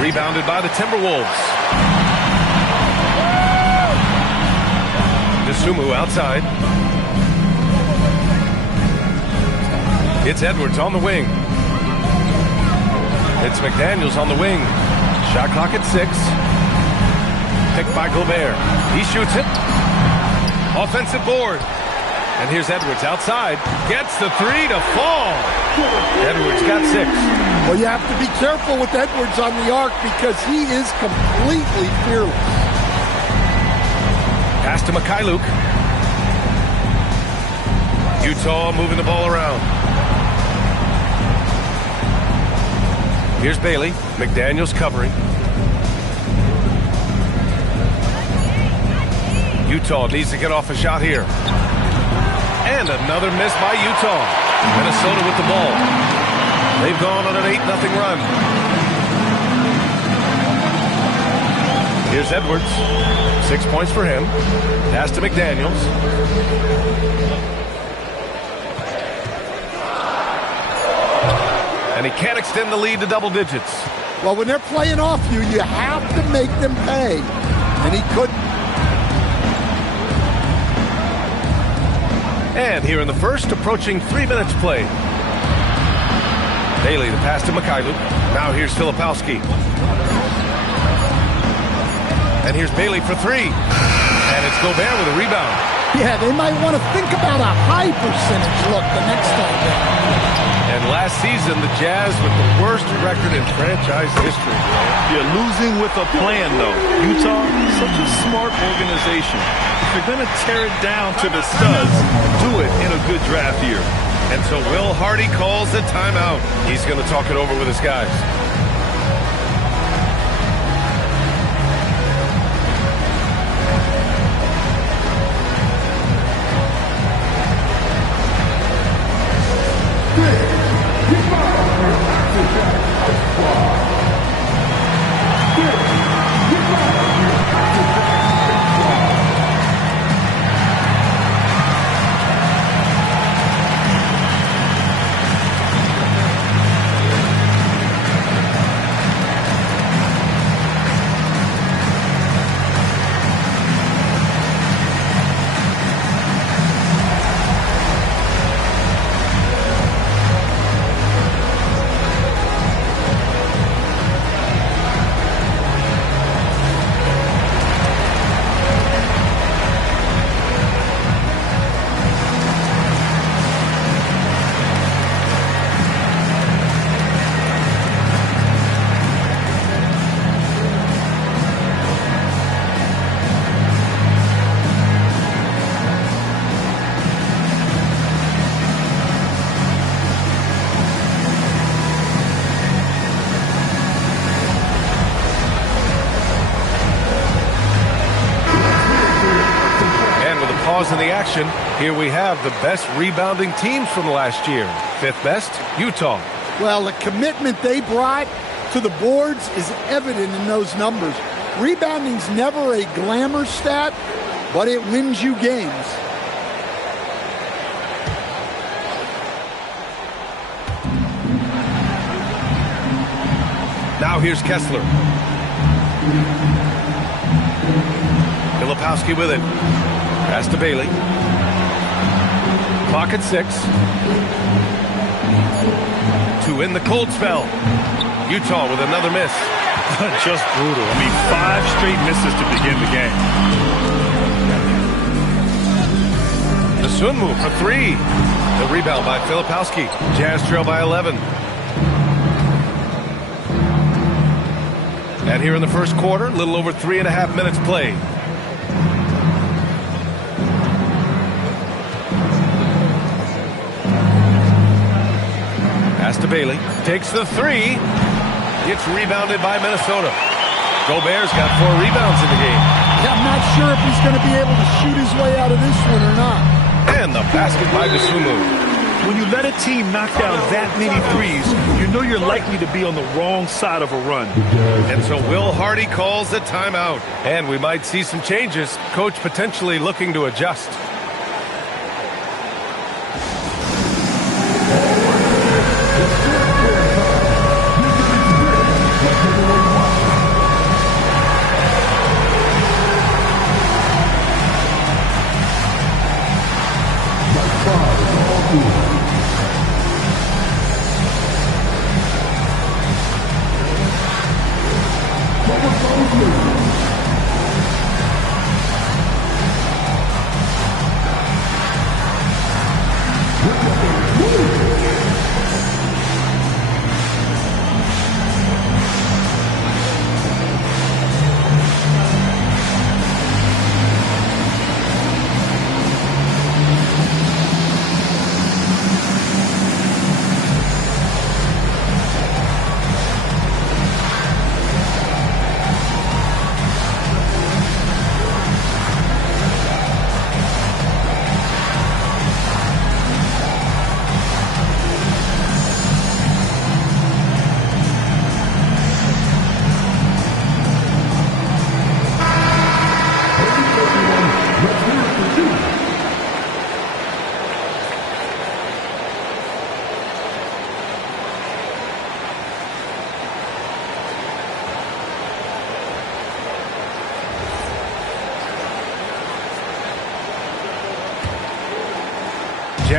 Rebounded by the Timberwolves. Dosunmu outside. It's Edwards on the wing. It's McDaniels on the wing. Shot clock at 6. Picked by Gobert. He shoots it. Offensive board. And here's Edwards outside. Gets the 3 to fall. Edwards got 6. Well, you have to be careful with Edwards on the arc because he is completely fearless. Pass to Mikhailuk. Utah moving the ball around. Here's Bailey. McDaniels covering. Utah needs to get off a shot here. And another miss by Utah. Minnesota with the ball. They've gone on an 8-0 run. Here's Edwards. 6 points for him. Pass to McDaniels. And he can't extend the lead to double digits. Well, when they're playing off you, you have to make them pay. And he couldn't. And here in the first, approaching 3 minutes played. Bailey, the pass to Mikhailuk. Now here's Filipowski. And here's Bailey for 3. And it's Gobert with a rebound. Yeah, they might want to think about a high percentage look the next time. And last season, the Jazz with the worst record in franchise history. You're losing with a plan, though. Utah, such a smart organization. If you're going to tear it down to the studs, do it in a good draft year. And so Will Hardy calls the timeout. He's going to talk it over with his guys. In the action, here we have the best rebounding teams from last year. 5th best, Utah. Well, the commitment they brought to the boards is evident in those numbers. Rebounding's never a glamour stat, but it wins you games. Now here's Kessler. Filipowski with it. Pass to Bailey. Clock at 6. To end the cold spell. Utah with another miss. Just brutal. I mean, 5 straight misses to begin the game. Dosunmu for 3. The rebound by Filipowski. Jazz trail by 11. And here in the first quarter, a little over 3.5 minutes played. Pass to Bailey. Takes the 3. It's rebounded by Minnesota. Gobert's got 4 rebounds in the game. Yeah, I'm not sure if he's going to be able to shoot his way out of this one or not. And the basket by Dosunmu. When you let a team knock down that many threes, you know you're likely to be on the wrong side of a run. And so Will Hardy calls the timeout. And we might see some changes. Coach potentially looking to adjust.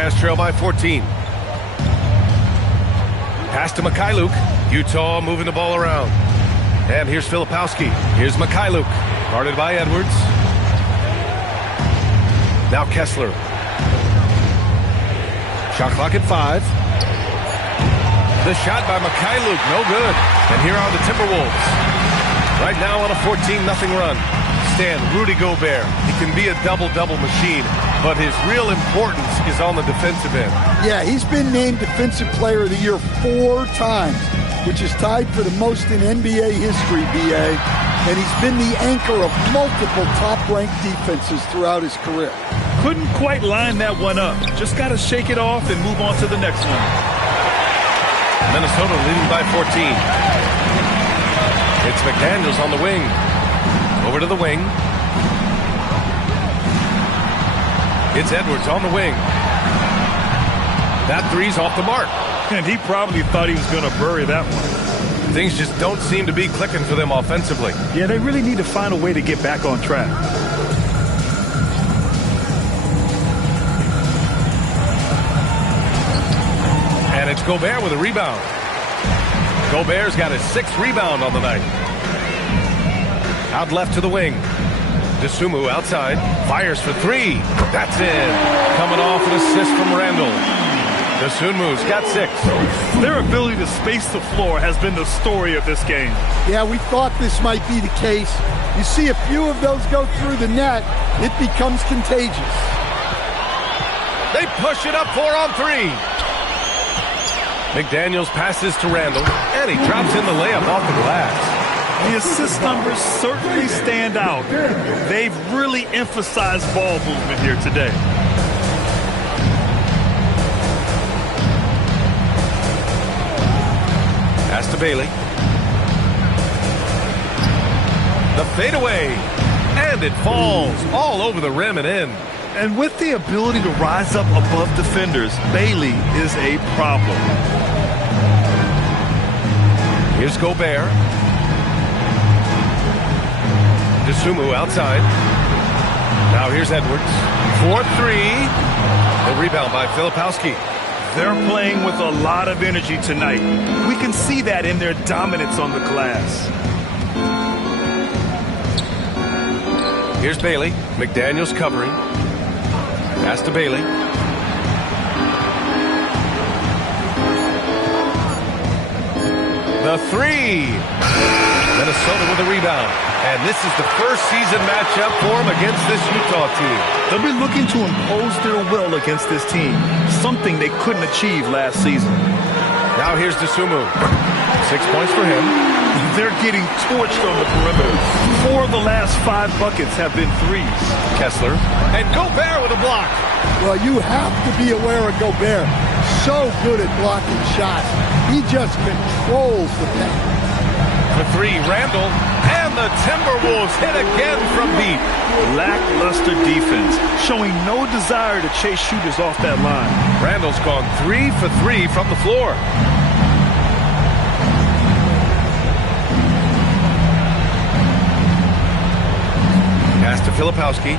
Jazz trail by 14. Pass to Mikhailuk. Utah moving the ball around. And here's Filipowski. Here's Mikhailuk. Guarded by Edwards. Now Kessler. Shot clock at 5. The shot by Mikhailuk, no good. And here are the Timberwolves. Right now on a 14-0 run. Stan, Rudy Gobert. He can be a double-double machine, but his real importance is on the defensive end. Yeah, he's been named Defensive Player of the Year 4 times, which is tied for the most in NBA history, BA. And he's been the anchor of multiple top-ranked defenses throughout his career. Couldn't quite line that one up. Just got to shake it off and move on to the next one. Minnesota leading by 14. It's McDaniels on the wing. Over to the wing. It's Edwards on the wing. That three's off the mark. And he probably thought he was going to bury that one. Things just don't seem to be clicking for them offensively. Yeah, they really need to find a way to get back on track. And it's Gobert with a rebound. Gobert's got his 6th rebound on the night. Out left to the wing. Dosunmu outside. Fires for 3. That's in. Coming off an assist from Randall. Dosunmu's got 6. Their ability to space the floor has been the story of this game. Yeah, we thought this might be the case. You see a few of those go through the net, it becomes contagious. They push it up 4 on 3. McDaniels passes to Randall, and he drops in the layup off the glass. The assist numbers certainly stand out. They've really emphasized ball movement here today. Pass to Bailey. The fadeaway. And it falls all over the rim and in. And with the ability to rise up above defenders, Bailey is a problem. Here's Gobert. Dosunmu outside. Now here's Edwards. 4-3. The rebound by Filipowski. They're playing with a lot of energy tonight. We can see that in their dominance on the glass. Here's Bailey. McDaniels covering. Pass to Bailey. The 3. Minnesota with a rebound. And this is the first season matchup for them against this Utah team. They'll be looking to impose their will against this team, something they couldn't achieve last season. Now here's Dosunmu. 6 points for him. They're getting torched on the perimeter. 4 of the last 5 buckets have been threes. Kessler. And Gobert with a block. Well, you have to be aware of Gobert. So good at blocking shots. He just controls the paint. For 3, Randall. And the Timberwolves hit again from deep. Lackluster defense, showing no desire to chase shooters off that line. Randall's gone 3 for 3 from the floor. Pass to Filipowski.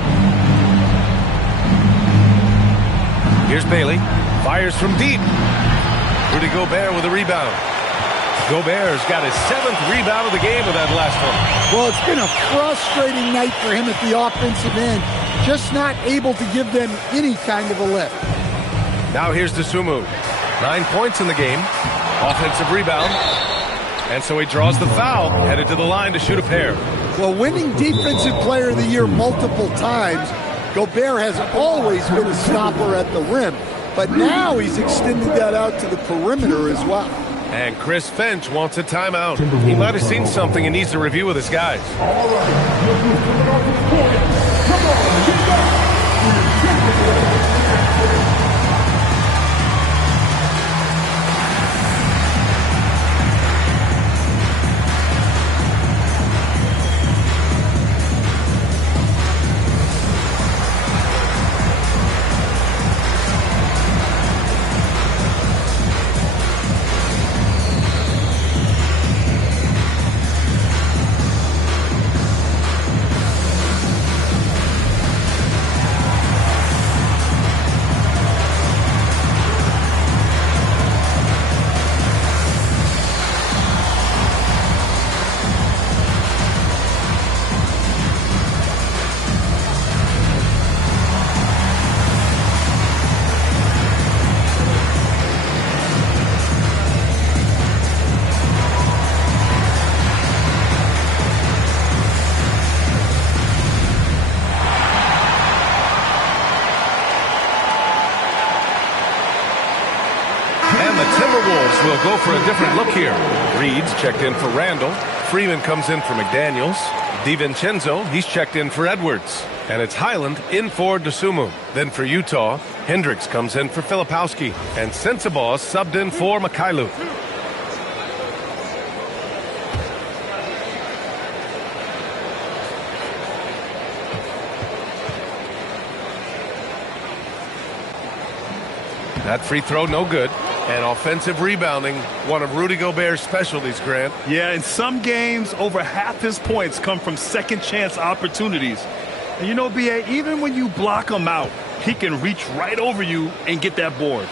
Here's Bailey. Fires from deep. Rudy Gobert with a rebound. Gobert's got his 7th rebound of the game with that last one. Well, it's been a frustrating night for him at the offensive end. Just not able to give them any kind of a lift. Now here's Dosunmu. 9 points in the game. Offensive rebound. And so he draws the foul, headed to the line to shoot a pair. Well, winning Defensive Player of the Year multiple times, Gobert has always been a stopper at the rim. But now he's extended that out to the perimeter as well. And Chris Finch wants a timeout. He might have seen something and needs to review with his guys. will go for a different look here. Reed's checked in for Randall. Freeman comes in for McDaniels. DiVincenzo, he's checked in for Edwards. And it's Highland in for Dosunmu. Then for Utah, Hendricks comes in for Filipowski. And Sensabaugh subbed in for Mikhailuk. That free throw, no good. And offensive rebounding, one of Rudy Gobert's specialties, Grant. Yeah, in some games, over half his points come from second-chance opportunities. And you know, B.A., even when you block him out, he can reach right over you and get that board.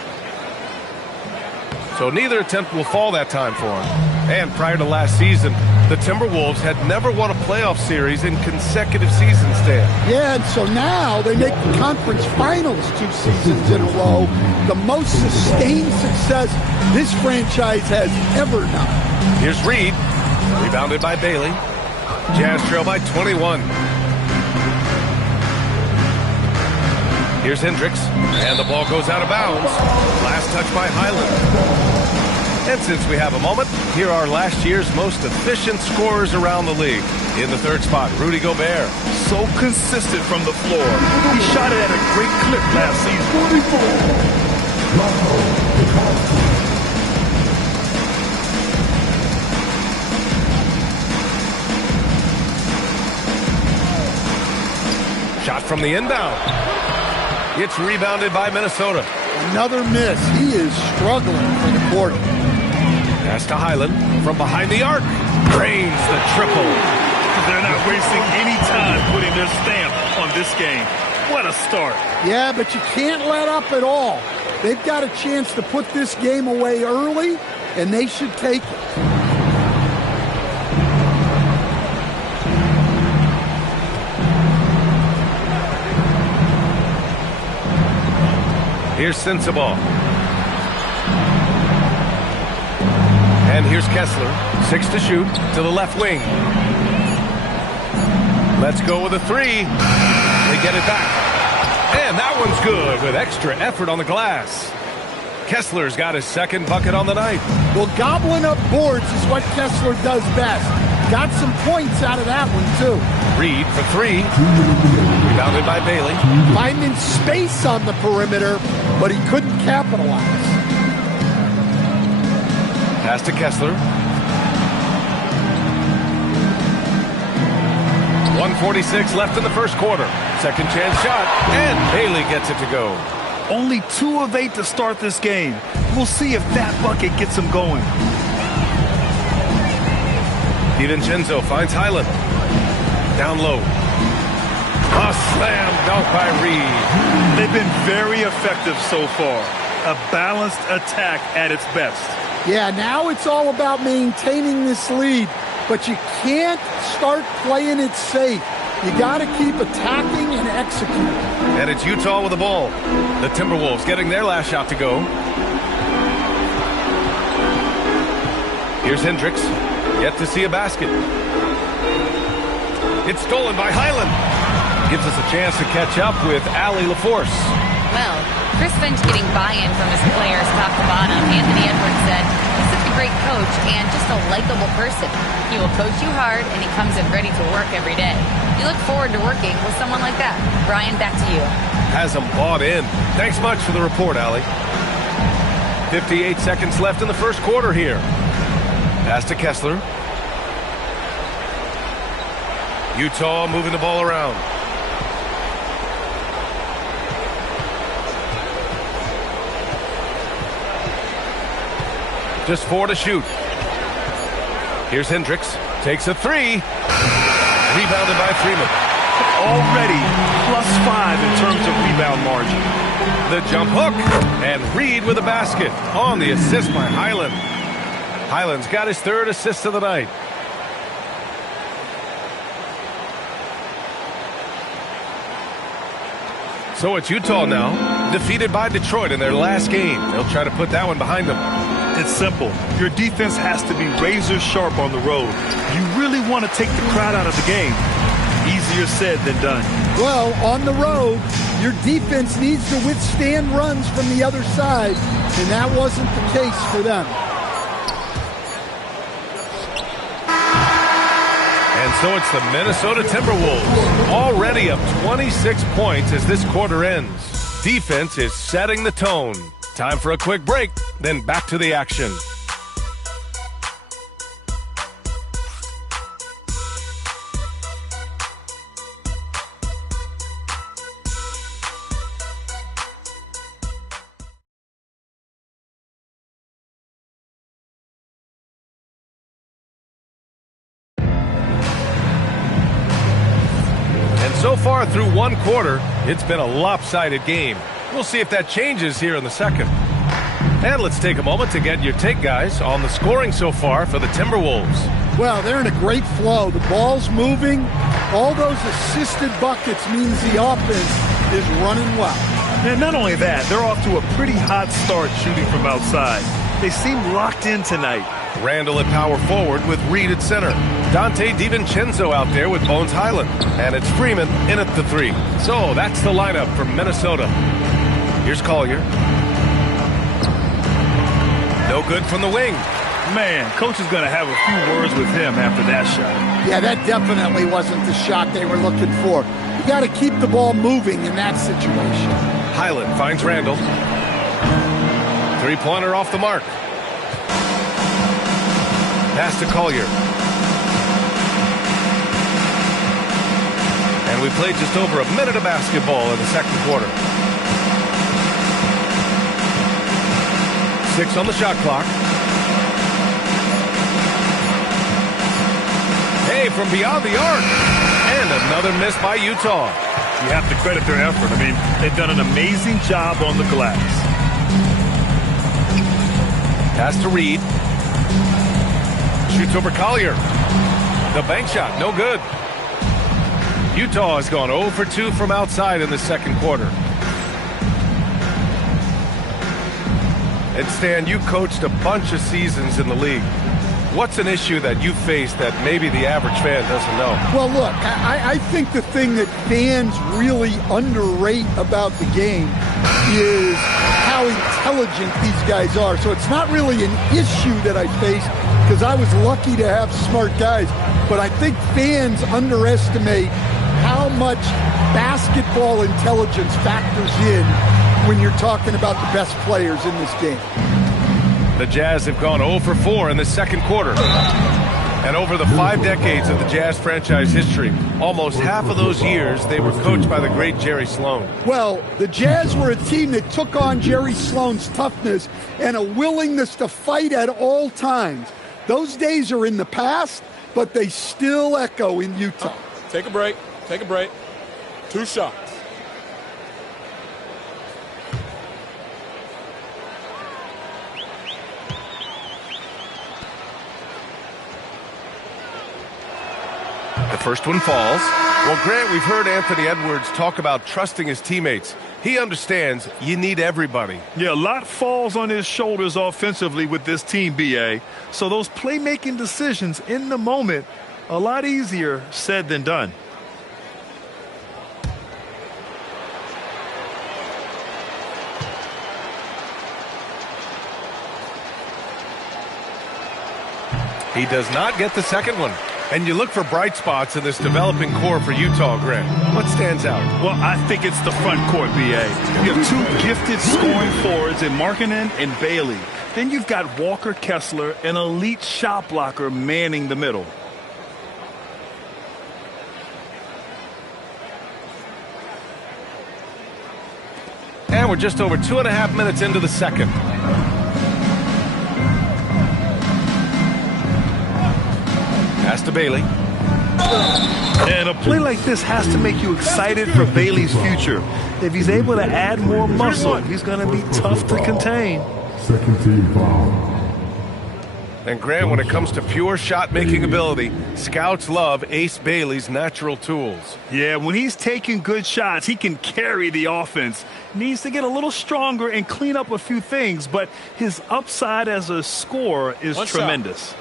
So neither attempt will fall that time for him. And prior to last season, the Timberwolves had never won a playoff series in consecutive seasons, Dan. Yeah, and so now they make the conference finals 2 seasons in a row. The most sustained success this franchise has ever known. Here's Reed, rebounded by Bailey. Jazz trail by 21. Here's Hendricks, and the ball goes out of bounds. Last touch by Highland. And since we have a moment, here are last year's most efficient scorers around the league. In the third spot, Rudy Gobert. So consistent from the floor. He shot it at a great clip last season. Shot from the inbound. It's rebounded by Minnesota. Another miss. He is struggling for the quarter. Pass to Highland from behind the arc. Drains the triple. They're not wasting any time putting their stamp on this game. What a start. Yeah, but you can't let up at all. They've got a chance to put this game away early, and they should take it. Here's Sensabaugh. And here's Kessler. 6 to shoot to the left wing. Let's go with a 3. They get it back. And that one's good with extra effort on the glass. Kessler's got his second bucket on the night. Well, gobbling up boards is what Kessler does best. Got some points out of that one, too. Reed for 3. Rebounded by Bailey. Finding space on the perimeter, but he couldn't capitalize. Pass to Kessler. 1:46 left in the first quarter. Second chance shot, and Bailey gets it to go. Only 2 of 8 to start this game. We'll see if that bucket gets him going. DiVincenzo finds Highland. Down low. A slam dunk by Reed. They've been very effective so far. A balanced attack at its best. Yeah, now it's all about maintaining this lead, but you can't start playing it safe. You got to keep attacking and executing. And it's Utah with the ball. The Timberwolves getting their last shot to go. Here's Hendricks. Yet to see a basket. It's stolen by Highland. Gives us a chance to catch up with Allie LaForce. Well, Chris Finch getting buy-in from his players top to bottom. Anthony Edwards said, he's such a great coach and just a likable person. He will coach you hard, and he comes in ready to work every day. You look forward to working with someone like that. Brian, back to you. Has them bought in. Thanks much for the report, Allie. 58 seconds left in the first quarter here. Pass to Kessler. Utah moving the ball around. Just 4 to shoot. Here's Hendricks. Takes a 3. Rebounded by Freeman. Already +5 in terms of rebound margin. The jump hook. And Reed with a basket on the assist by Highland. Highland's got his 3rd assist of the night. So it's Utah now, defeated by Detroit in their last game. They'll try to put that one behind them. It's simple. Your defense has to be razor sharp on the road. You really want to take the crowd out of the game. Easier said than done. Well, on the road, your defense needs to withstand runs from the other side, and that wasn't the case for them. So it's the Minnesota Timberwolves, already up 26 points as this quarter ends. Defense is setting the tone. Time for a quick break, then back to the action. So far through one quarter, it's been a lopsided game. We'll see if that changes here in the second. And let's take a moment to get your take, guys, on the scoring so far for the Timberwolves. Well, they're in a great flow. The ball's moving. All those assisted buckets means the offense is running well. And not only that, they're off to a pretty hot start shooting from outside. They seem locked in tonight. Randall at power forward with Reed at center. Dante DiVincenzo out there with Bones Highland. And it's Freeman in at the 3. So that's the lineup for Minnesota. Here's Collier. No good from the wing. Man, coach is going to have a few words with him after that shot. Yeah, that definitely wasn't the shot they were looking for. You got to keep the ball moving in that situation. Highland finds Randall. Three-pointer off the mark. Pass to Collier. And we played just over a minute of basketball in the second quarter. 6 on the shot clock. Hey, from beyond the arc. And another miss by Utah. You have to credit their effort. I mean, they've done an amazing job on the glass. Pass to Reed. Shoots over Collier. The bank shot, no good. Utah has gone 0 for 2 from outside in the second quarter. And Stan, you coached a bunch of seasons in the league. What's an issue that you face that maybe the average fan doesn't know? Well, look, I think the thing that fans really underrate about the game is how intelligent these guys are. So it's not really an issue that I face because I was lucky to have smart guys. But I think fans underestimate how much basketball intelligence factors in when you're talking about the best players in this game. The Jazz have gone 0 for 4 in the second quarter. And over the 5 decades of the Jazz franchise history, almost half of those years they were coached by the great Jerry Sloan. Well, the Jazz were a team that took on Jerry Sloan's toughness and a willingness to fight at all times. Those days are in the past, but they still echo in Utah. Take a break. Take a break. 2 shots. The first one falls. Well, Grant, we've heard Anthony Edwards talk about trusting his teammates. He understands you need everybody. Yeah, a lot falls on his shoulders offensively with this team, B.A. So those playmaking decisions in the moment, a lot easier said than done. He does not get the second one. And you look for bright spots in this developing core for Utah, Grant. What stands out? Well, I think it's the front court, B.A. You have 2 gifted scoring forwards in Markkanen and Bailey. Then you've got Walker Kessler, an elite shot blocker, manning the middle. And we're just over 2.5 minutes into the second. Pass to Bailey. And a play like this has to make you excited for Bailey's future. If he's able to add more muscle, he's going to be tough to contain. Second team foul. And Grant, when it comes to pure shot-making ability, scouts love Ace Bailey's natural tools. Yeah, when he's taking good shots, he can carry the offense. Needs to get a little stronger and clean up a few things, but his upside as a scorer is tremendous.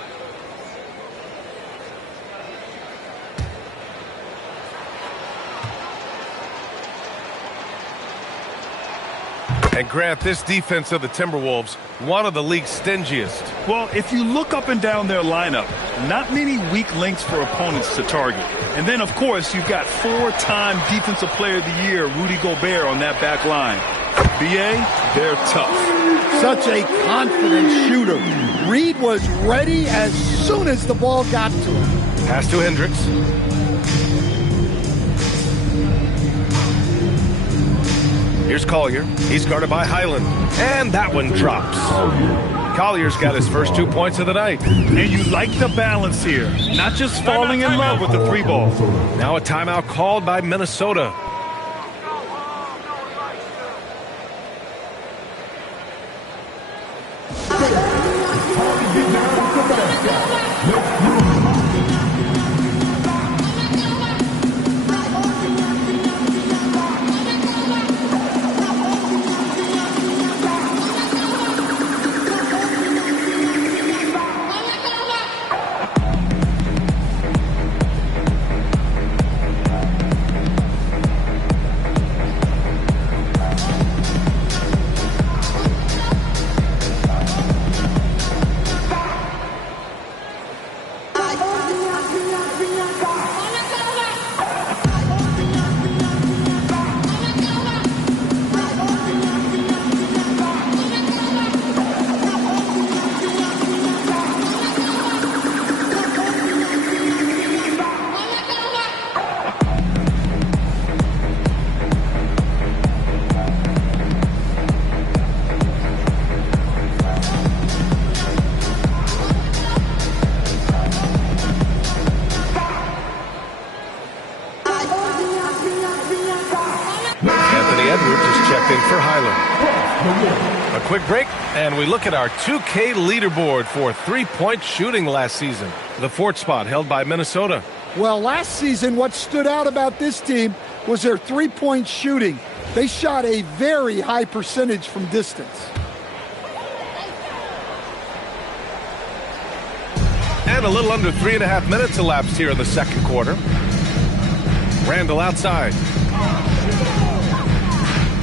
And Grant, this defense of the Timberwolves, one of the league's stingiest. Well, if you look up and down their lineup, not many weak links for opponents to target. And then, of course, you've got 4-time Defensive Player of the Year, Rudy Gobert, on that back line. BA, they're tough. Such a confident shooter. Reed was ready as soon as the ball got to him. Pass to Hendricks. Here's Collier. He's guarded by Highland. And that one drops. Collier's got his first 2 points of the night. And you like the balance here. Not just falling in love with the 3-ball. Now a timeout called by Minnesota. A quick break, and we look at our 2K leaderboard for three-point shooting last season. The fourth spot held by Minnesota. Well, last season, what stood out about this team was their three-point shooting. They shot a very high percentage from distance. And a little under 3.5 minutes elapsed here in the second quarter. Randall outside.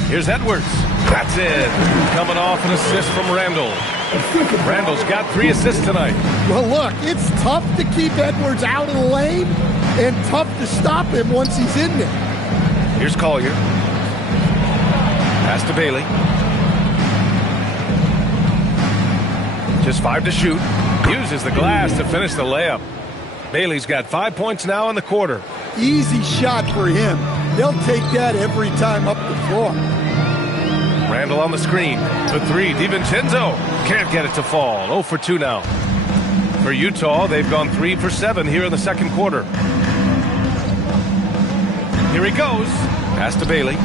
Here's Edwards. That's it. Coming off an assist from Randall. Randall's got 3 assists tonight. Well, look, it's tough to keep Edwards out of the lane and tough to stop him once he's in there. Here's Collier. Pass to Bailey. Just 5 to shoot. Uses the glass to finish the layup. Bailey's got 5 points now in the quarter. Easy shot for him. They'll take that every time up the floor. Randall on the screen. The 3, DiVincenzo. Can't get it to fall. 0 for 2 now. For Utah, they've gone 3 for 7 here in the second quarter. Here he goes. Pass to Bailey.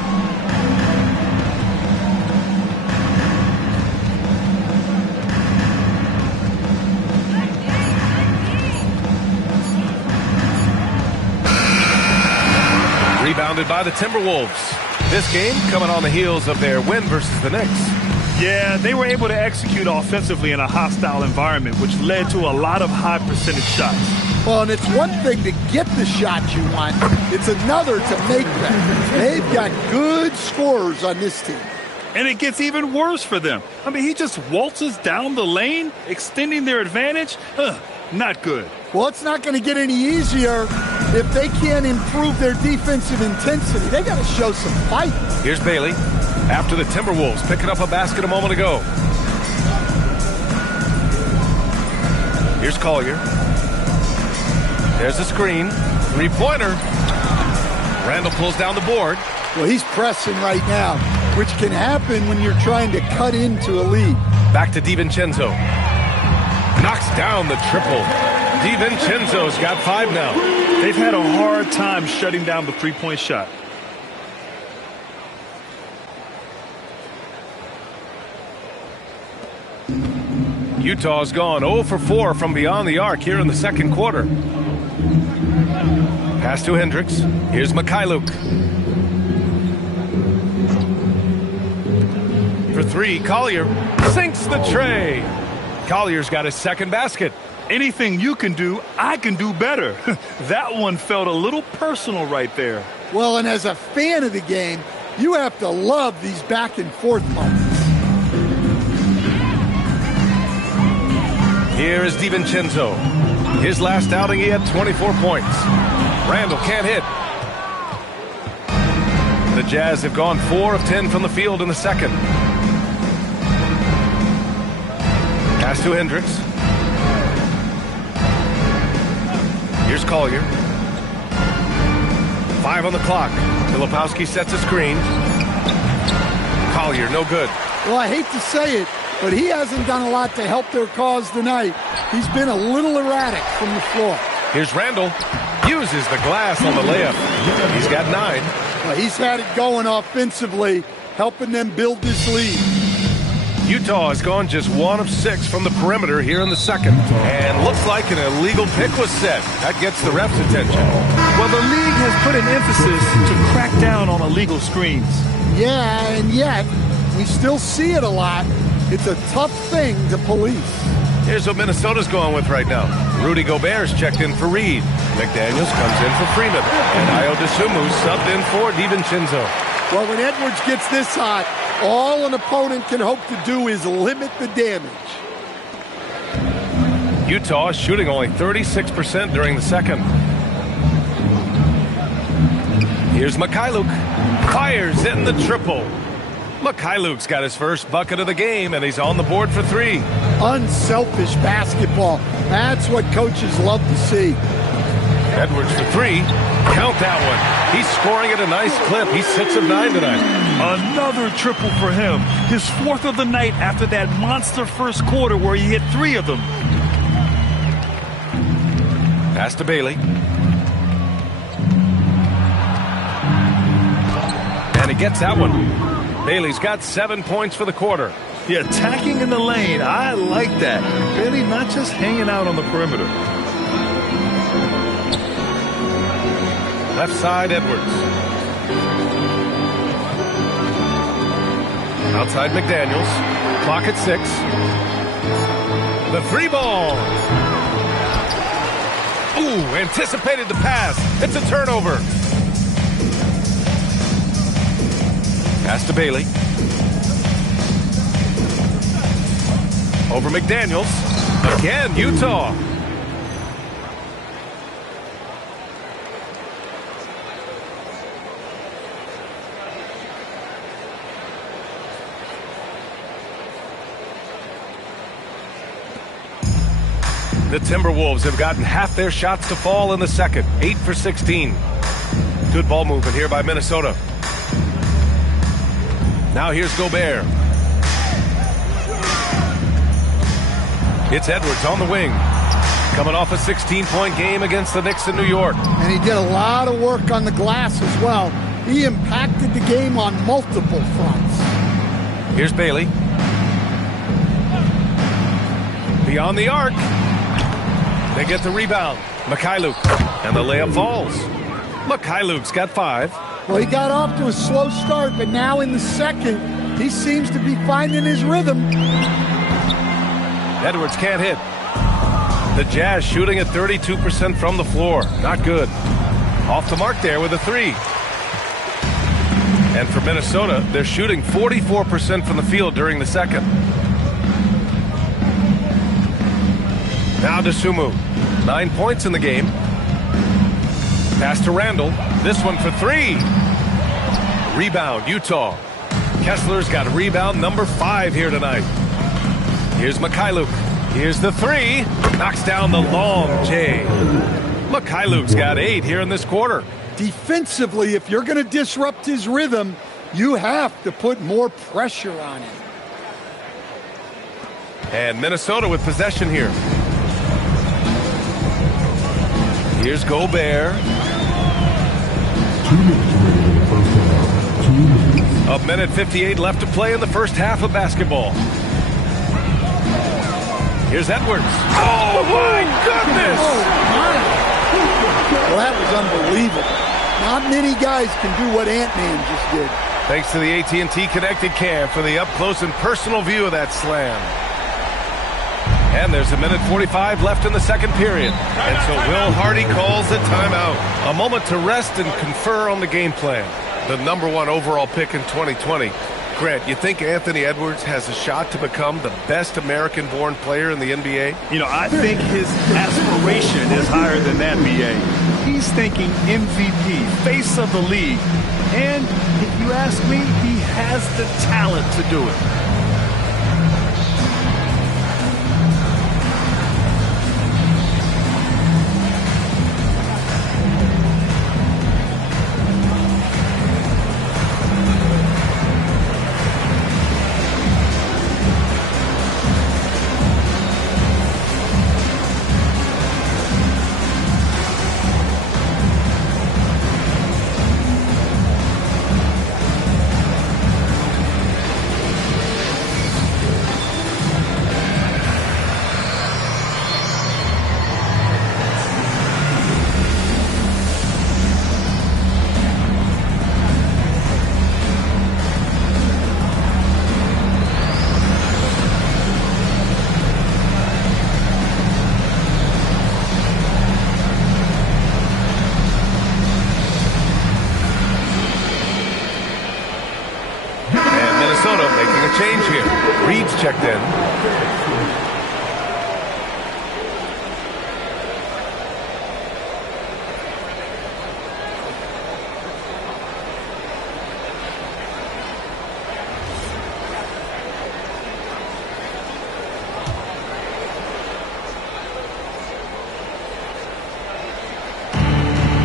Rebounded by the Timberwolves. This game coming on the heels of their win versus the Knicks. Yeah, they were able to execute offensively in a hostile environment, which led to a lot of high percentage shots. Well, and it's one thing to get the shot you want. It's another to make them. They've got good scorers on this team. And it gets even worse for them. I mean, he just waltzes down the lane, extending their advantage. Not good. Well, it's not going to get any easier if they can't improve their defensive intensity. They got to show some fight. Here's Bailey after the Timberwolves picking up a basket a moment ago. Here's Collier. There's the screen. 3-pointer. Randall pulls down the board. Well, he's pressing right now, which can happen when you're trying to cut into a lead. Back to DiVincenzo. Knocks down the triple. DiVincenzo's got 5 now. They've had a hard time shutting down the three-point shot. Utah's gone 0 for 4 from beyond the arc here in the second quarter. Pass to Hendricks. Here's Mikhailuk. For 3, Collier sinks the tray. Collier's got his second basket. Anything you can do, I can do better. That one felt a little personal right there. Well, and as a fan of the game, you have to love these back and forth moments. Here is DiVincenzo. His last outing, he had 24 points. Randall can't hit. The Jazz have gone 4 of 10 from the field in the second. Pass to Hendricks. Here's Collier. 5 on the clock. Filipowski sets a screen. Collier, no good. Well, I hate to say it, but he hasn't done a lot to help their cause tonight. He's been a little erratic from the floor. Here's Randall. Uses the glass on the layup. He's got 9. Well, he's had it going offensively, helping them build this lead. Utah has gone just 1 of 6 from the perimeter here in the second. And looks like an illegal pick was set. That gets the ref's attention. Well, the league has put an emphasis to crack down on illegal screens. Yeah, and yet, we still see it a lot. It's a tough thing to police. Here's what Minnesota's going with right now. Rudy Gobert's checked in for Reed. McDaniels comes in for Freeman. And Ayo Dosunmu subbed in for DiVincenzo. Well, when Edwards gets this hot, all an opponent can hope to do is limit the damage. Utah is shooting only 36% during the second. Here's Mikhailuk. Fires in the triple. Mikhailuk's got his first bucket of the game, and he's on the board for 3. Unselfish basketball. That's what coaches love to see. Edwards for 3. Count that one. He's scoring at a nice clip. He's 6 of 9 tonight. Another triple for him. His 4th of the night after that monster first quarter where he hit 3 of them. Pass to Bailey. And he gets that one. Bailey's got 7 points for the quarter. Yeah, attacking in the lane. I like that. Bailey not just hanging out on the perimeter. Left side, Edwards. Outside, McDaniels. Clock at 6. The 3 ball. Ooh, anticipated the pass. It's a turnover. Pass to Bailey. Over McDaniels. Again, Utah. The Timberwolves have gotten half their shots to fall in the second. 8 for 16. Good ball movement here by Minnesota. Now here's Gobert. It's Edwards on the wing. Coming off a 16-point game against the Knicks in New York. And he did a lot of work on the glass as well. He impacted the game on multiple fronts. Here's Bailey. Beyond the arc. They get the rebound. Mikhailuk. And the layup falls. Mikhailuk's got 5. Well, he got off to a slow start, but now in the second, he seems to be finding his rhythm. Edwards can't hit. The Jazz shooting at 32% from the floor. Not good. Off the mark there with a 3. And for Minnesota, they're shooting 44% from the field during the second. Now Dosunmu. 9 points in the game. Pass to Randall. This one for 3. Rebound, Utah. Kessler's got rebound number 5 here tonight. Here's Mikhailuk. Here's the 3. Knocks down the long J. Mikhailuk's got 8 here in this quarter. Defensively, if you're going to disrupt his rhythm, you have to put more pressure on him. And Minnesota with possession here. Here's Gobert. 2 minutes remaining in the first half. 2 minutes. A minute 58 left to play in the first half of basketball. Here's Edwards. Oh, my goodness! Well, that was unbelievable. Not many guys can do what Ant-Man just did. Thanks to the AT&T Connected Cam for the up-close and personal view of that slam. And there's a minute 45 left in the second period. And so Will Hardy calls the timeout. A moment to rest and confer on the game plan. The #1 overall pick in 2020 Grant, you think Anthony Edwards has a shot to become the best American-born player in the NBA? You know, I think his aspiration is higher than that, B.A. He's thinking MVP, face of the league. And if you ask me, he has the talent to do it. Change here. Reed's checked in.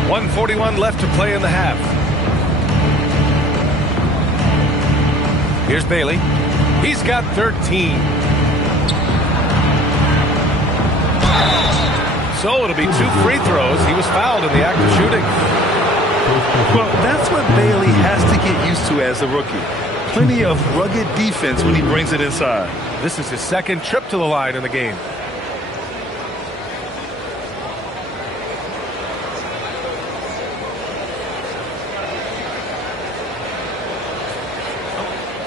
.141 left to play in the half. Here's Bailey. He's got 13. So it'll be 2 free throws. He was fouled in the act of shooting. Well, that's what Bailey has to get used to as a rookie. Plenty of rugged defense when he brings it inside. This is his second trip to the line in the game.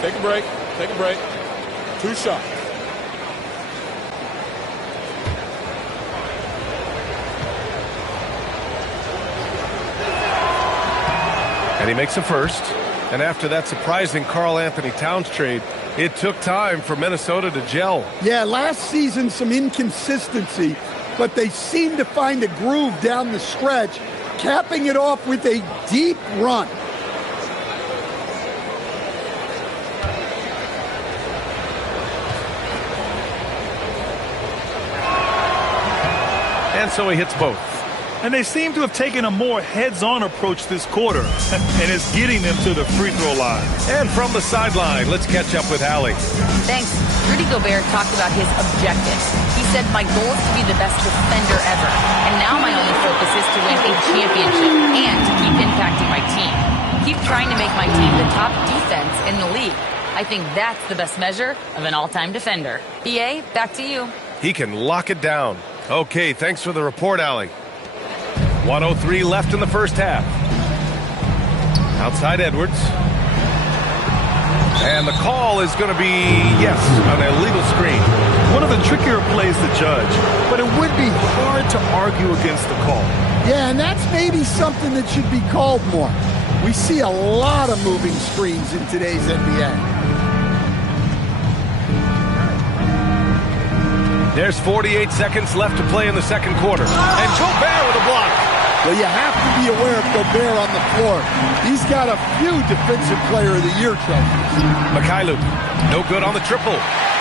Take a break. Take a break. 2 shots. And he makes a first. And after that surprising Karl-Anthony Towns trade, it took time for Minnesota to gel. Yeah, last season some inconsistency, but they seemed to find a groove down the stretch, capping it off with a deep run. And so he hits both. And they seem to have taken a more heads-on approach this quarter, and it's getting them to the free throw line. And from the sideline, let's catch up with Allie. Thanks. Rudy Gobert talked about his objectives. He said, my goal is to be the best defender ever. And now my only focus is to win a championship and to keep impacting my team. Keep trying to make my team the top defense in the league. I think that's the best measure of an all-time defender. BA, back to you. He can lock it down. Okay, thanks for the report, Allie. 1:03 left in the first half. Outside Edwards. And the call is going to be, yes, an illegal screen. One of the trickier plays to judge, but it would be hard to argue against the call. Yeah, and that's maybe something that should be called more. We see a lot of moving screens in today's NBA. There's 48 seconds left to play in the second quarter. And Gobert with a block. Well, you have to be aware of Gobert on the floor. He's got a few Defensive Player of the Year trophies. Mikhailuk, no good on the triple.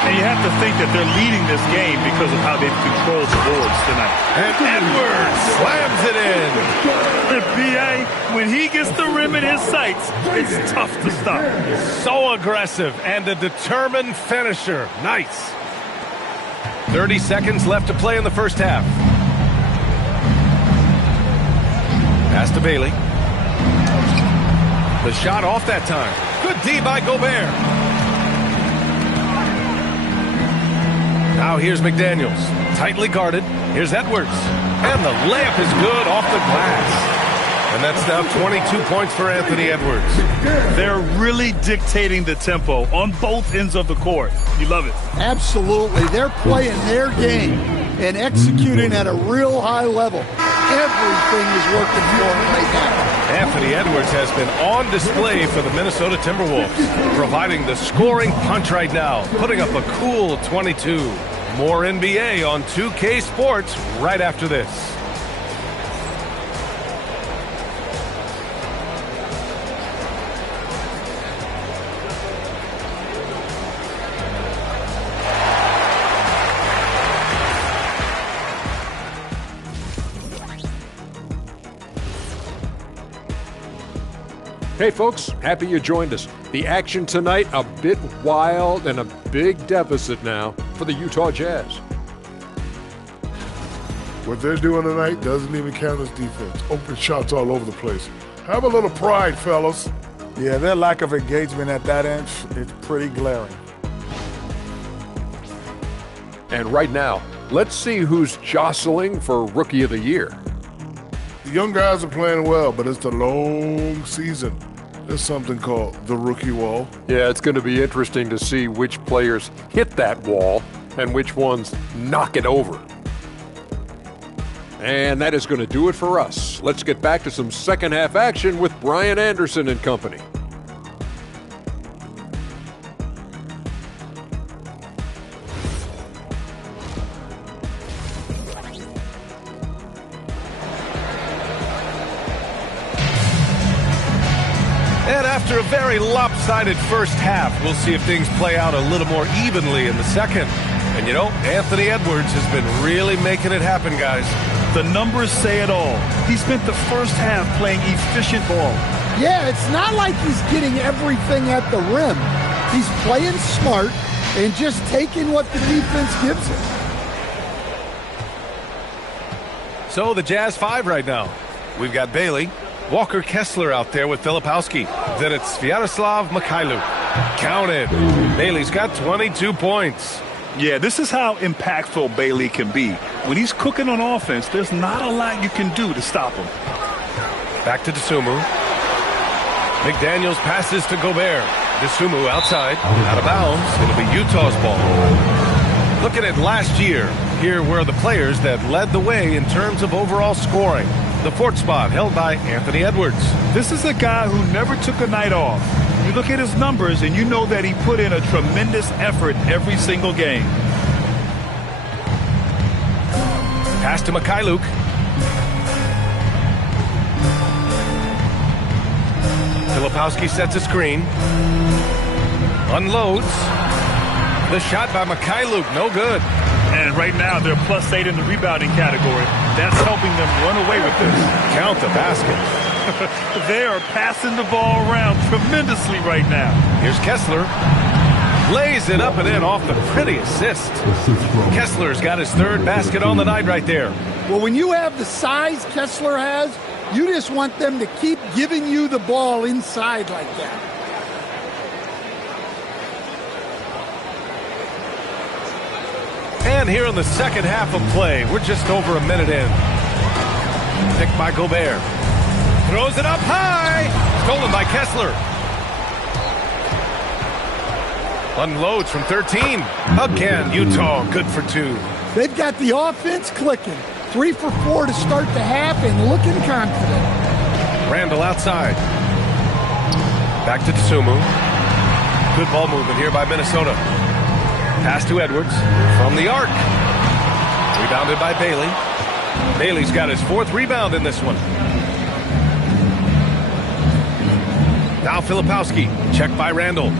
And you have to think that they're leading this game because of how they've controlled the boards tonight. And Edwards slams it in. B.A., when he gets the rim in his sights, it's tough to stop. So aggressive and a determined finisher. Nice. 30 seconds left to play in the first half. Pass to Bailey. The shot off that time. Good D by Gobert. Now here's McDaniels. Tightly guarded. Here's Edwards. And the layup is good off the glass. And that's now 22 points for Anthony Edwards. They're really dictating the tempo on both ends of the court. You love it. Absolutely. They're playing their game. and executing at a real high level. Everything is working for him right now. Anthony Edwards has been on display for the Minnesota Timberwolves, providing the scoring punch right now, putting up a cool 22. More NBA on 2K Sports right after this. Hey folks, happy you joined us. The action tonight a bit wild and a big deficit now for the Utah Jazz. What they're doing tonight doesn't even count as defense. Open shots all over the place. Have a little pride, fellas. Yeah, their lack of engagement at that end is pretty glaring. And right now, let's see who's jostling for Rookie of the Year. The young guys are playing well, but it's the long season. There's something called the rookie wall. Yeah, it's going to be interesting to see which players hit that wall and which ones knock it over. And that is going to do it for us. Let's get back to some second half action with Brian Anderson and company. And after a very lopsided first half, we'll see if things play out a little more evenly in the second. And you know, Anthony Edwards has been really making it happen, guys. The numbers say it all. He spent the first half playing efficient ball. Yeah, it's not like he's getting everything at the rim. He's playing smart and just taking what the defense gives him. So the Jazz 5 right now. We've got Bailey, Walker Kessler out there with Filipowski. Then it's Sviatoslav Mikhailuk. Counted. Bailey's got 22 points. Yeah, this is how impactful Bailey can be. When he's cooking on offense, there's not a lot you can do to stop him. Back to Dosunmu. McDaniels passes to Gobert. Dosunmu outside, out of bounds. It'll be Utah's ball. Looking at last year, here were the players that led the way in terms of overall scoring. The fourth spot held by Anthony Edwards. This is a guy who never took a night off. You look at his numbers and you know that he put in a tremendous effort every single game. Pass to Mikhailuk. Filipowski sets a screen. Unloads. The shot by Mikhailuk, no good. And right now they're +8 in the rebounding category. That's helping them run away with this. Count the basket. They are passing the ball around tremendously right now. Here's Kessler. Lays it up and in off the pretty assist. Kessler's got his third basket on the night right there. Well, when you have the size Kessler has, you just want them to keep giving you the ball inside like that. And here in the second half of play, we're just over a minute in. Picked by Gobert. Throws it up high. Stolen by Kessler. Unloads from 13. Again, Utah good for 2. They've got the offense clicking. 3 for 4 to start the half and looking confident. Randall outside. Back to Dosunmu. Good ball movement here by Minnesota. Pass to Edwards from the arc. Rebounded by Bailey. Bailey's got his 4th rebound in this one. Now Filipowski. Checked by Randall.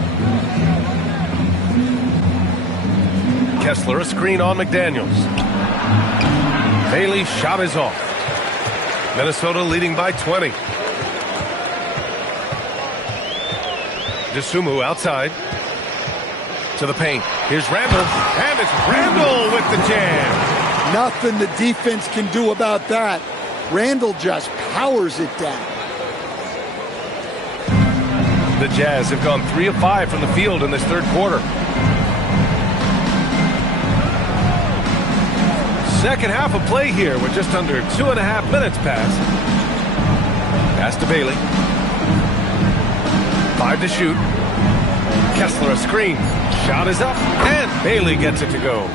Kessler a screen on McDaniels. Bailey's shot is off. Minnesota leading by 20. Dosunmu outside. To the paint. Here's Randall. And it's Randall with the jam. Nothing the defense can do about that. Randall just powers it down. The Jazz have gone 3 of 5 from the field in this third quarter. Second half of play here with just under 2.5 minutes passed. Pass to Bailey. 5 to shoot. Kessler a screen. Shot is up, and Bailey gets it to go.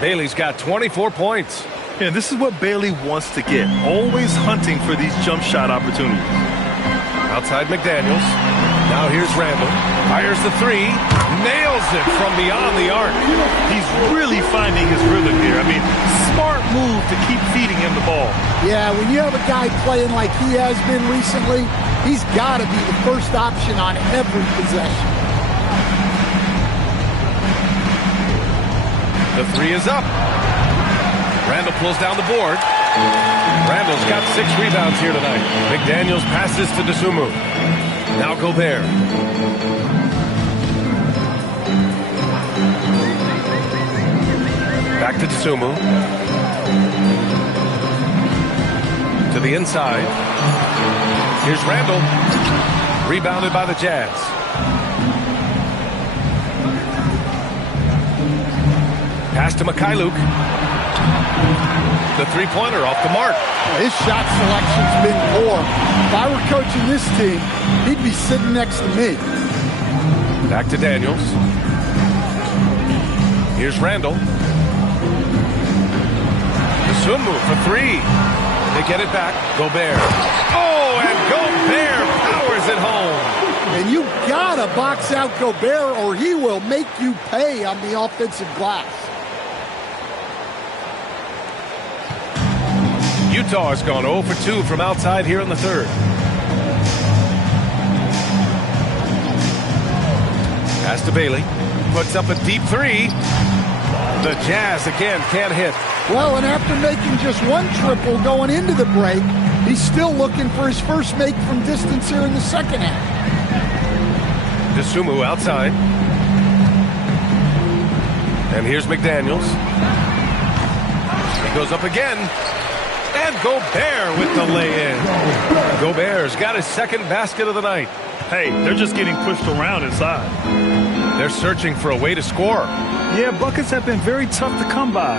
Bailey's got 24 points. Yeah, this is what Bailey wants to get. Always hunting for these jump shot opportunities. Outside McDaniels. Now here's Randall. Fires the three. Nails it from beyond the arc. He's really finding his rhythm here. I mean, smart move to keep feeding him the ball. Yeah, when you have a guy playing like he has been recently, he's got to be the first option on every possession. The three is up. Randall pulls down the board. Randall's got 6 rebounds here tonight. McDaniels passes to Dosunmu. Now Gobert. Back to Dosunmu. To the inside. Here's Randall. Rebounded by the Jazz. Pass to Mikhailuk. The three-pointer off the mark. His shot selection's been poor. If I were coaching this team, he'd be sitting next to me. Back to Daniels. Here's Randall. Dosunmu for 3. They get it back. Gobert. Oh, and Gobert powers it home. And you gotta box out Gobert or he will make you pay on the offensive glass. Utah has gone 0 for 2 from outside here in the third. Pass to Bailey. Puts up a deep 3. The Jazz again can't hit. Well, and after making just one triple going into the break, he's still looking for his first make from distance here in the second half. Dosunmu outside. And here's McDaniels. He goes up again. And Gobert with the lay-in. Gobert's got his second basket of the night. Hey, they're just getting pushed around inside. They're searching for a way to score. Yeah, buckets have been very tough to come by.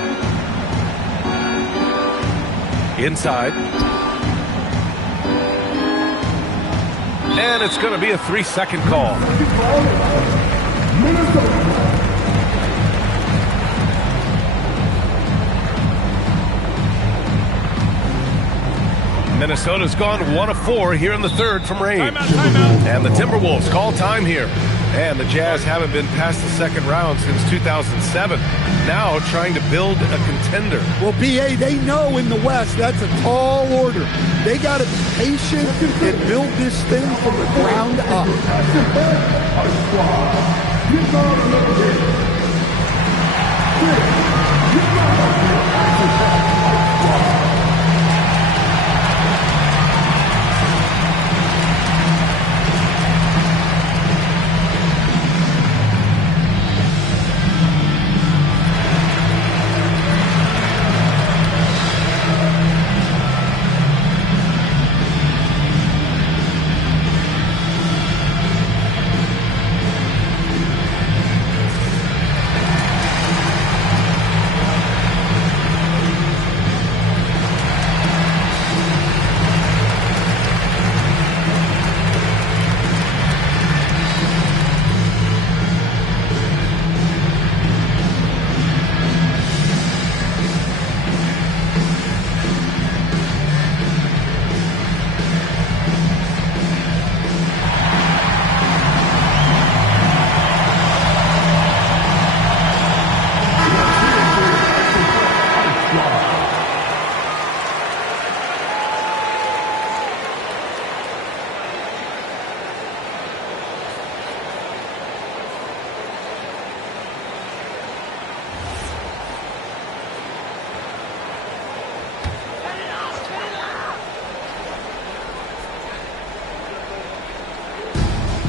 Inside. And it's going to be a 3-second call. Minnesota's gone 1 of 4 here in the third from range. Timeout. And the Timberwolves call time here. And the Jazz haven't been past the second round since 2007. Now trying to build a contender. Well, BA, they know in the West that's a tall order. They got to be patient and build this thing from the ground up.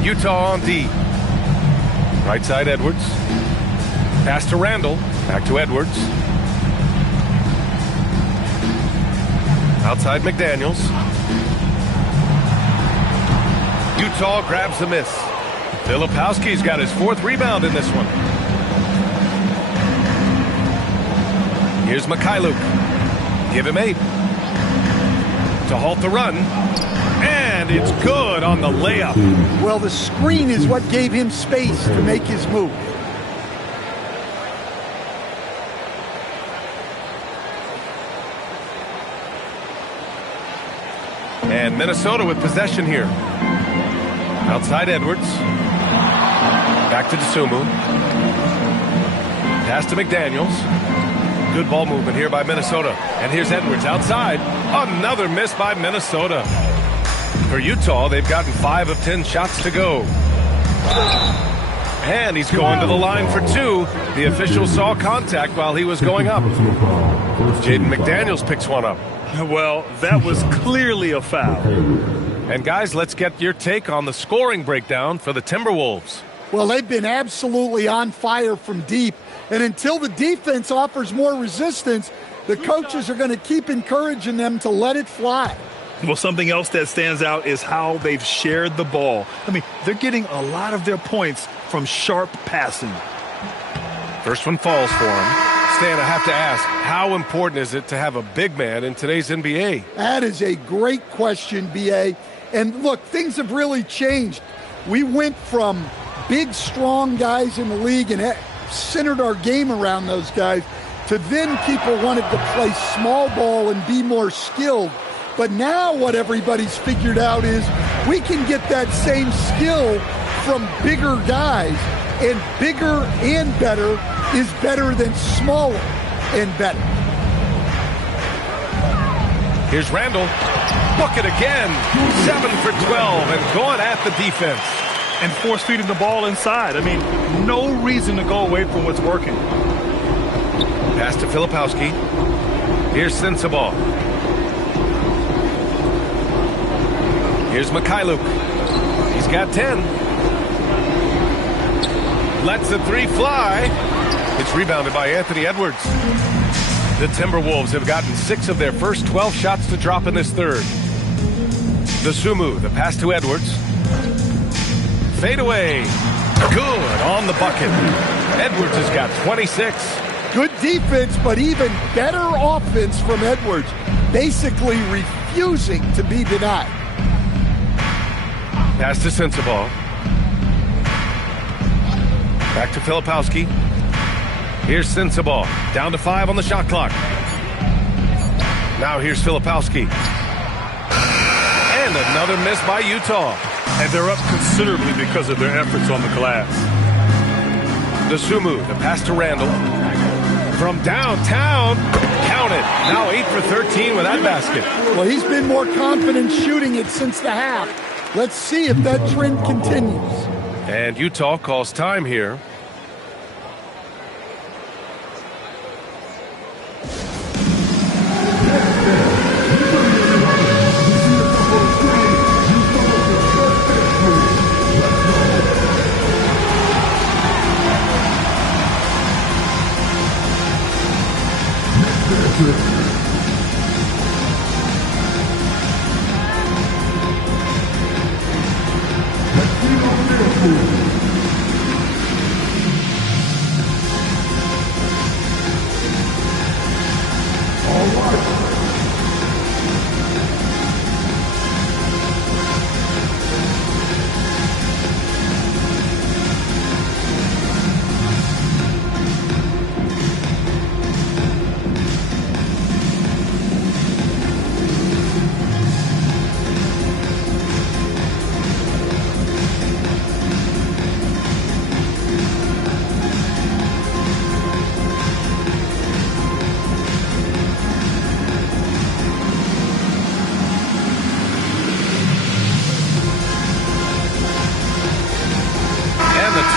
Utah on D. Right side Edwards. Pass to Randall. Back to Edwards. Outside McDaniels. Utah grabs the miss. Filipowski's got his 4th rebound in this one. Here's Mikhailuk. Give him 8. To halt the run. And it's good on the layup. Well, the screen is what gave him space to make his move. And Minnesota with possession here. Outside Edwards. Back to Dosunmu. Pass to McDaniels. Good ball movement here by Minnesota. And here's Edwards outside. Another miss by Minnesota. For Utah, they've gotten 5 of 10 shots to go. And he's going to the line for 2. The official saw contact while he was going up. Jaden McDaniels picks one up. Well, that was clearly a foul. And guys, let's get your take on the scoring breakdown for the Timberwolves. Well, they've been absolutely on fire from deep. And until the defense offers more resistance, the coaches are going to keep encouraging them to let it fly. Well, something else that stands out is how they've shared the ball. I mean, they're getting a lot of their points from sharp passing. First one falls for him. Stan, I have to ask, how important is it to have a big man in today's NBA? That is a great question, B.A. And look, things have really changed. We went from big, strong guys in the league and centered our game around those guys to then people wanted to play small ball and be more skilled. But now what everybody's figured out is we can get that same skill from bigger guys, and bigger and better is better than smaller and better. Here's Randall. Book it again. 7 for 12 and going at the defense. And force feeding the ball inside. I mean, no reason to go away from what's working. Pass to Filipowski. Here's Sensabaugh. Here's Mikhailuk. He's got 10. Lets the 3 fly. It's rebounded by Anthony Edwards. The Timberwolves have gotten 6 of their first 12 shots to drop in this third. Dosunmu, the pass to Edwards. Fade away. Good on the bucket. Edwards has got 26. Good defense, but even better offense from Edwards. Basically refusing to be denied. Pass to Sensabaugh. Back to Filipowski. Here's Sensabaugh. Down to 5 on the shot clock. Now here's Filipowski. And another miss by Utah. And they're up considerably because of their efforts on the glass. Dosunmu, the pass to Randall. From downtown, count it. Now 8 for 13 with that basket. Well, he's been more confident shooting it since the half. Let's see if that trend continues. And Utah calls time here.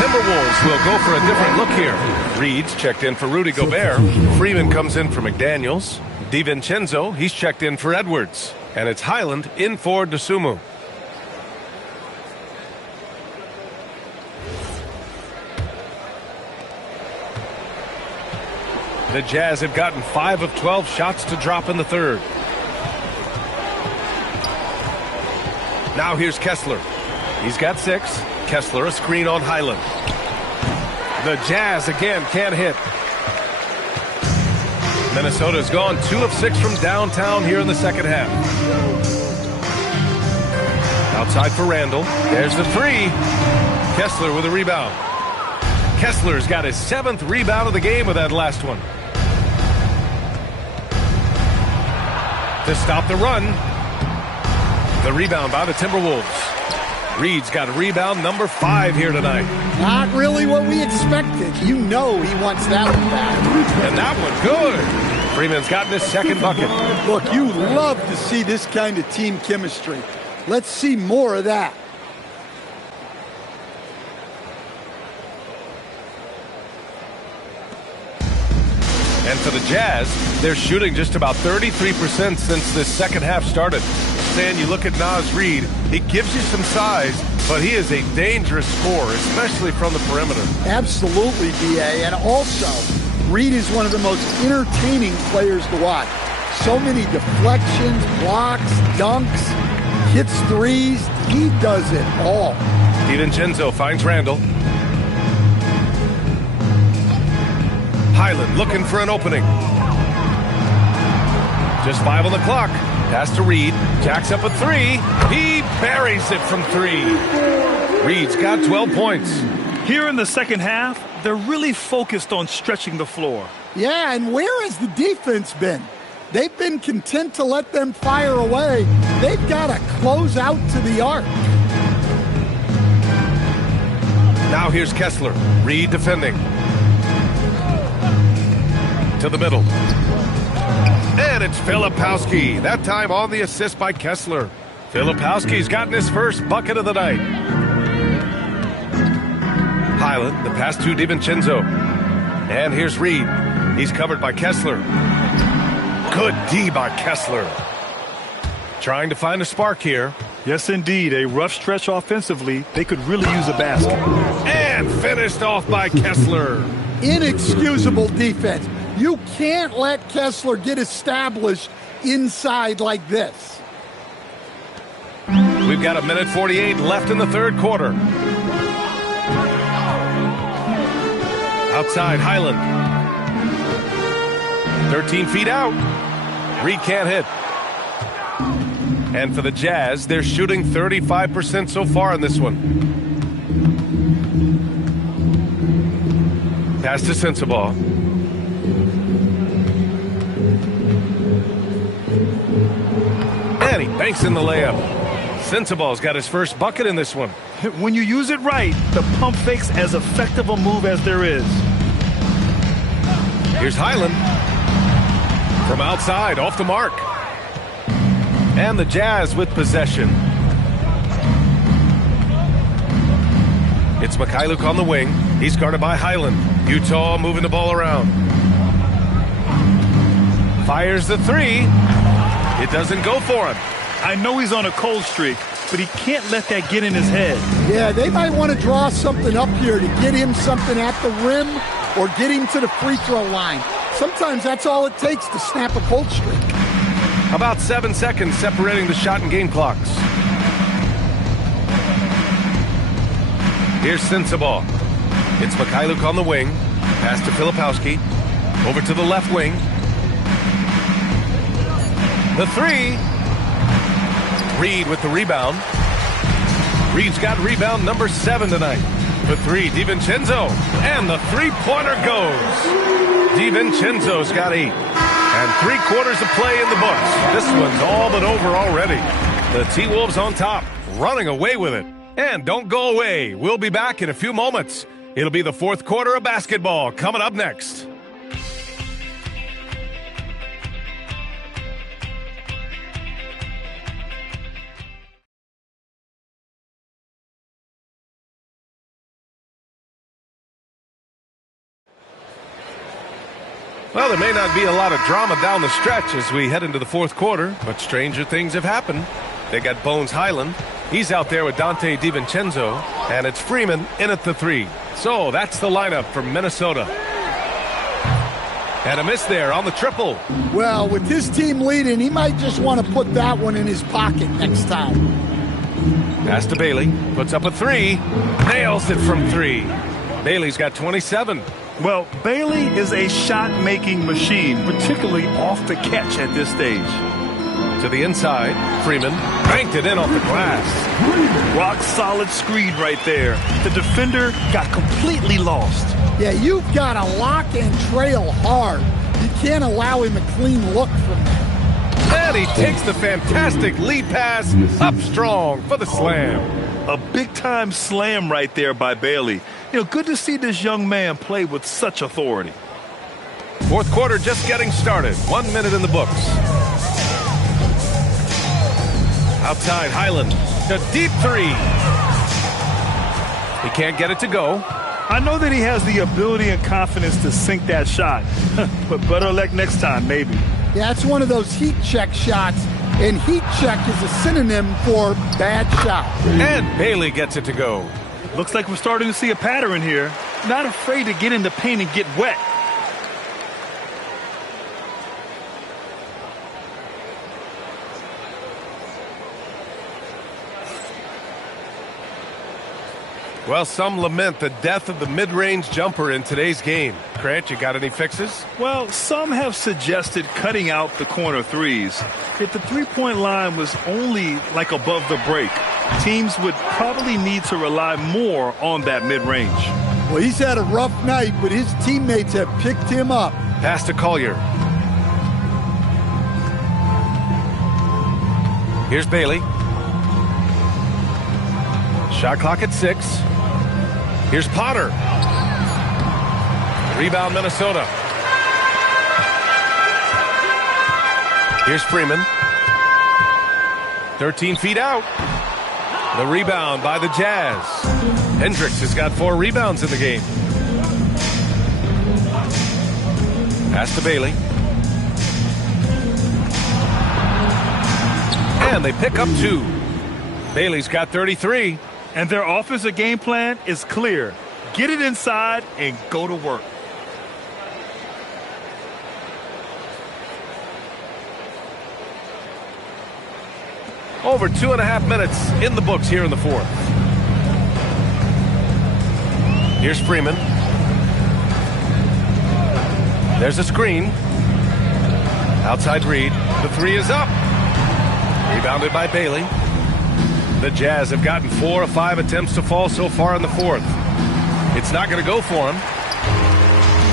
Timberwolves will go for a different look here. Reed's checked in for Rudy Gobert. Freeman comes in for McDaniels. DiVincenzo, he's checked in for Edwards. And it's Highland in for Dosunmu. The Jazz have gotten 5 of 12 shots to drop in the third. Now here's Kessler. He's got 6. Kessler, a screen on Highland. The Jazz again can't hit. Minnesota's gone 2 of 6 from downtown here in the second half. Outside for Randall. There's the 3. Kessler with a rebound. Kessler's got his 7th rebound of the game with that last one. To stop the run. The rebound by the Timberwolves. Reed's got rebound number 5 here tonight. Not really what we expected. You know he wants that one back. And that one good. Freeman's gotten his second bucket. Look, you love to see this kind of team chemistry. Let's see more of that. And for the Jazz, they're shooting just about 33% since this second half started. Stan, you look at Naz Reid, he gives you some size, but he is a dangerous scorer, especially from the perimeter. Absolutely, B.A. And also, Reid is one of the most entertaining players to watch. So many deflections, blocks, dunks, hits threes. He does it all. DiVincenzo finds Randall. Highland looking for an opening. Just 5 on the clock. Pass to Reed. Jacks up a 3. He buries it from 3. Reed's got 12 points. Here in the second half, they're really focused on stretching the floor. Yeah, and where has the defense been? They've been content to let them fire away. They've got to close out to the arc. Now here's Kessler. Reed defending. To the middle. And it's Filipowski. That time on the assist by Kessler. Filipowski's gotten his first bucket of the night. Highland, the pass to DiVincenzo. And here's Reed. He's covered by Kessler. Good D by Kessler. Trying to find a spark here. Yes, indeed. A rough stretch offensively. They could really use a basket. And finished off by Kessler. Inexcusable defense. You can't let Kessler get established inside like this. We've got 1:48 left in the third quarter. Outside, Highland. 13 feet out. Reed can't hit. And for the Jazz, they're shooting 35% so far in this one. Pass to Sensabaugh. And he banks in the layup. Sensabaugh's got his first bucket in this one. When you use it right, the pump fake's as effective a move as there is. Here's Highland. From outside, off the mark. And the Jazz with possession. It's Mikhailuk on the wing. He's guarded by Highland. Utah moving the ball around. Fires the 3. It doesn't go for him. I know he's on a cold streak, but he can't let that get in his head. Yeah, they might want to draw something up here to get him something at the rim or get him to the free throw line. Sometimes that's all it takes to snap a cold streak. About 7 seconds separating the shot and game clocks. Here's Sensabaugh. It's Mikhailuk on the wing. Pass to Filipowski. Over to the left wing. The 3. Reed with the rebound. Reed's got rebound number 7 tonight. The 3, DiVincenzo. And the three-pointer goes. DiVincenzo's got 8. And 3 quarters of play in the books. This one's all but over already. The T-Wolves on top, running away with it. And don't go away. We'll be back in a few moments. It'll be the fourth quarter of basketball coming up next. Well, there may not be a lot of drama down the stretch as we head into the fourth quarter, but stranger things have happened. They got Bones Highland. He's out there with Dante DiVincenzo, and it's Freeman in at the 3. So that's the lineup for Minnesota. And a miss there on the triple. Well, with his team leading, he might just want to put that one in his pocket next time. Pass to Bailey. Puts up a 3. Nails it from 3. Bailey's got 27. Well, Bailey is a shot-making machine, particularly off the catch at this stage. To the inside, Freeman banked it in off the glass. Rock-solid screen right there. The defender got completely lost. Yeah, you've got to lock and trail hard. You can't allow him a clean look from there. And he takes the fantastic lead pass up strong for the slam. A big-time slam right there by Bailey. Good to see this young man play with such authority. Fourth quarter just getting started. 1 minute in the books. Outside, Highland. A deep three. He can't get it to go. I know that he has the ability and confidence to sink that shot. But better luck next time, maybe. Yeah, it's one of those heat check shots. And heat check is a synonym for bad shot. And Bailey gets it to go. Looks like we're starting to see a pattern here. Not afraid to get in the paint and get wet. Well, some lament the death of the mid-range jumper in today's game. Grant, you got any fixes? Well, some have suggested cutting out the corner threes. If the three-point line was only like above the break, teams would probably need to rely more on that mid-range. Well, he's had a rough night, but his teammates have picked him up. Pass to Collier. Here's Bailey. Shot clock at 6. Here's Potter. Rebound, Minnesota. Here's Freeman. 13 feet out. The rebound by the Jazz. Hendricks has got 4 rebounds in the game. Pass to Bailey. And they pick up 2. Bailey's got 33. And their offensive game plan is clear. Get it inside and go to work. Over 2.5 minutes in the books here in the fourth. Here's Freeman. There's a screen. Outside Reed. The 3 is up. Rebounded by Bailey. The Jazz have gotten 4 of 5 attempts to fall so far in the fourth. It's not going to go for them.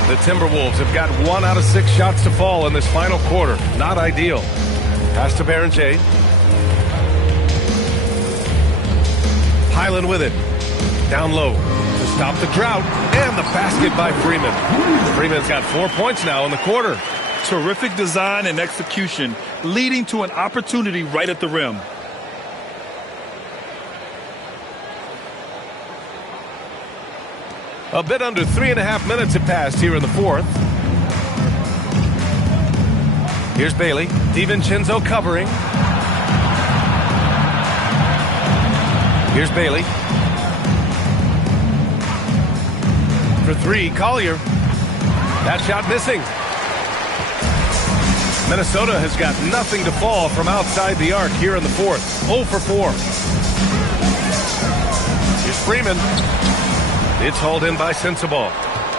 The Timberwolves have got 1 out of 6 shots to fall in this final quarter. Not ideal. Pass to Berenger. Highland with it. Down low to stop the drought. And the basket by Freeman. Freeman's got 4 points now in the quarter. Terrific design and execution, leading to an opportunity right at the rim. A bit under 3.5 minutes have passed here in the fourth. Here's Bailey. DiVincenzo covering. Here's Bailey. For 3, Collier. That shot missing. Minnesota has got nothing to fall from outside the arc here in the fourth. 0 for 4. Here's Freeman. It's hauled in by Sensabaugh.